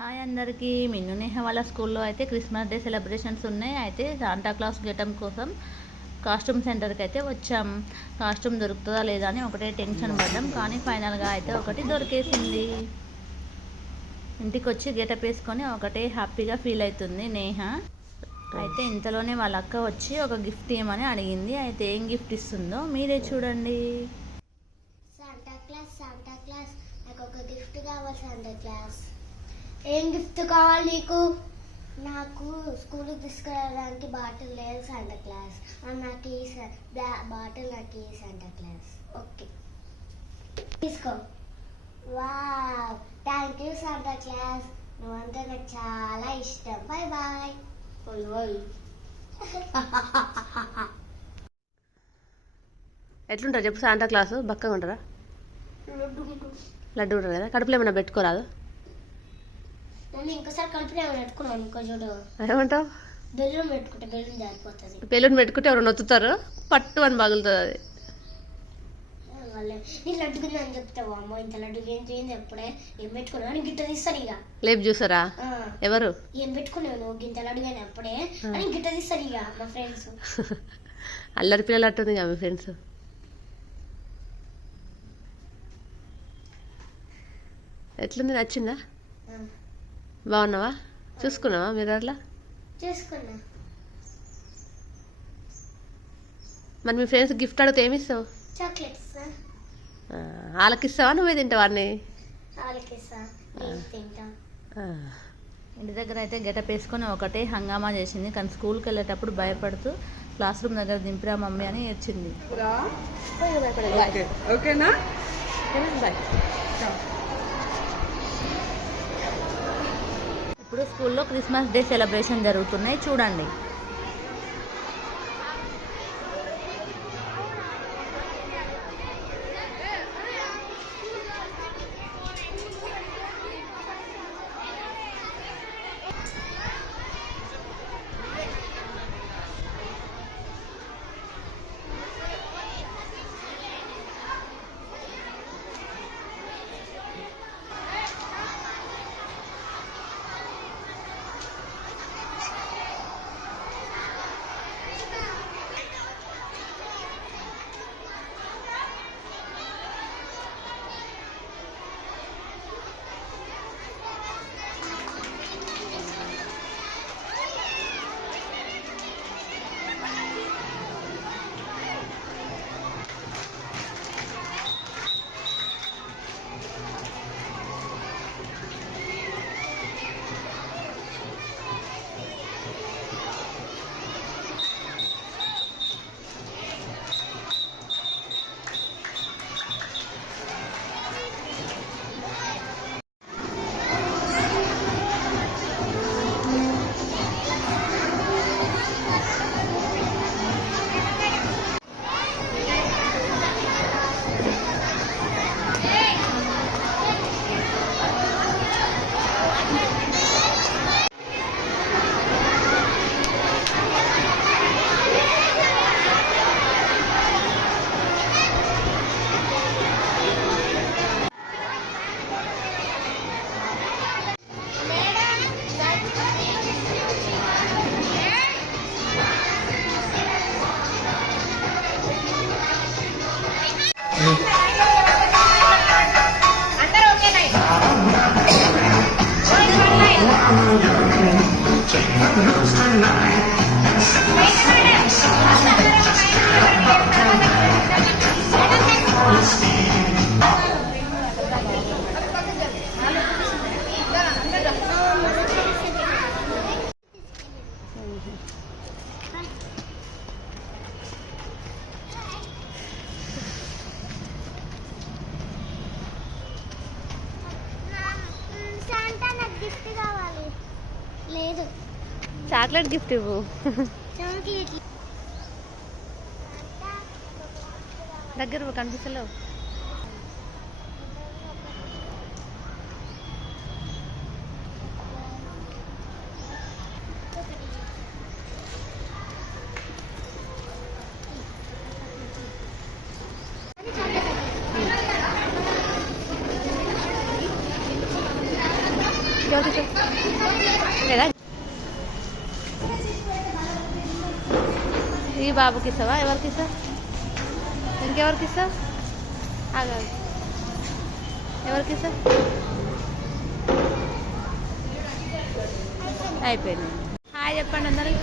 Hi అందరికీ. మిన్ను నేహ వాళ్ళ స్కూల్లో అయితే క్రిస్మస్ డే సెలబ్రేషన్స్ ఉన్నాయి. అయితే శాంటా క్లాస్ గెటప్ కోసం కాస్ట్యూమ్ సెంటర్కి అయితే వచ్చాం. కాస్ట్యూమ్ దొరుకుతుందా లేదా అని ఒకటే టెన్షన్ పడ్డాం, కానీ ఫైనల్గా అయితే ఒకటి దొరికేసింది. ఇంటికి వచ్చి గెటప్ వేసుకొని ఒకటే హ్యాపీగా ఫీల్ అవుతుంది నేహ. అయితే ఇంతలోనే వాళ్ళ అక్క వచ్చి ఒక గిఫ్ట్ ఇవ్వమని అడిగింది. అయితే ఏం గిఫ్ట్ ఇస్తుందో మీరే చూడండి. శాంటా క్లాస్ నాకు ఒక గిఫ్ట్ కావాలి. శాంటా క్లాస్ ఏం గిఫ్ట్ కావాలి నీకు? నాకు స్కూల్కి తీసుకురావడానికి బాటిల్ లేదు శాంటా క్లాస్. నాకు ఈ బాటిల్ నాకు ఈ శాంటా క్లాస్. ఓకే తీసుకో. Wow, thank you Santa Claus, నువ్వంటే నాకు చాలా ఇష్టం. Bye bye. ఎట్లుంటారు చెప్పు శాంటా క్లాసు? బక్కగా ఉంటారా? లడ్డు ఉంటారు కదా, కడుపులో ఏమైనా పెట్టుకోరాదు? నేను ఇంకోసారి కడుపులో ఏమైనా పెట్టుకున్నాను ఇంకో చూడు. ఏమంటావు? బెలూన్ పెట్టుకుంటే బెలూన్ జారిపోతుంది. బెలూన్ పెట్టుకుంటే ఎవరు నొత్తుతారు, పట్టు అని పగులుతుంది అది. నీ లడ్డు కింద అని చెప్తావు. అమ్మ ఇంత లడ్డు ఏం చేయింది ఎప్పుడే ఏం పెట్టుకున్నావు అని గిట్ట తీస్తాను. ఇక లేపు చూసారా ఎవరు ఏం పెట్టుకున్నావు నువ్వు గింత లడ్డు కానీ అప్పుడే అని గిట్ట తీస్తాను ఇక మా ఫ్రెండ్స్. అల్లరి పిల్లలు అట్టుంది కదా మీ ఫ్రెండ్స్. ఎట్లుంది, నచ్చిందా? బాగున్నావా? చూసుకున్నావా మీరు అట్లా? చూసుకున్నా. మరి మీ ఫ్రెండ్స్ గిఫ్ట్ అడిగితే ఏమి ఇస్తావు? చాక్లెట్స్. వాళ్ళకి ఇస్తావా, నువ్వే తింటావా అన్ని? వాళ్ళకి ఇస్తా, నేను తింటా. ఇంటి దగ్గర అయితే గెటప్ వేసుకొని ఒకటే హంగామా చేసింది, కానీ స్కూల్కి వెళ్ళేటప్పుడు భయపడుతూ క్లాస్ రూమ్ దగ్గర దింపిరా మమ్మీ అని ఏడ్చింది. ఓకేనా? ఇప్పుడు స్కూల్లో క్రిస్మస్ డే సెలబ్రేషన్ జరుగుతున్నాయి, చూడండి. లేదు, చాక్లెట్ గిఫ్ట్ ఇవ్వు. దగ్గర కనిపిస్తలేవు. ఎవరికి ఇస్తావు? లేదా ఈ బాబుకి ఇస్తావా? ఎవరికి ఇస్తావు? ఇంకెవరికి ఇస్తావు? ఆగాలి, ఎవరికి ఇస్తావు? అయిపోయింది. హాయ్ చెప్పండి అందరికి.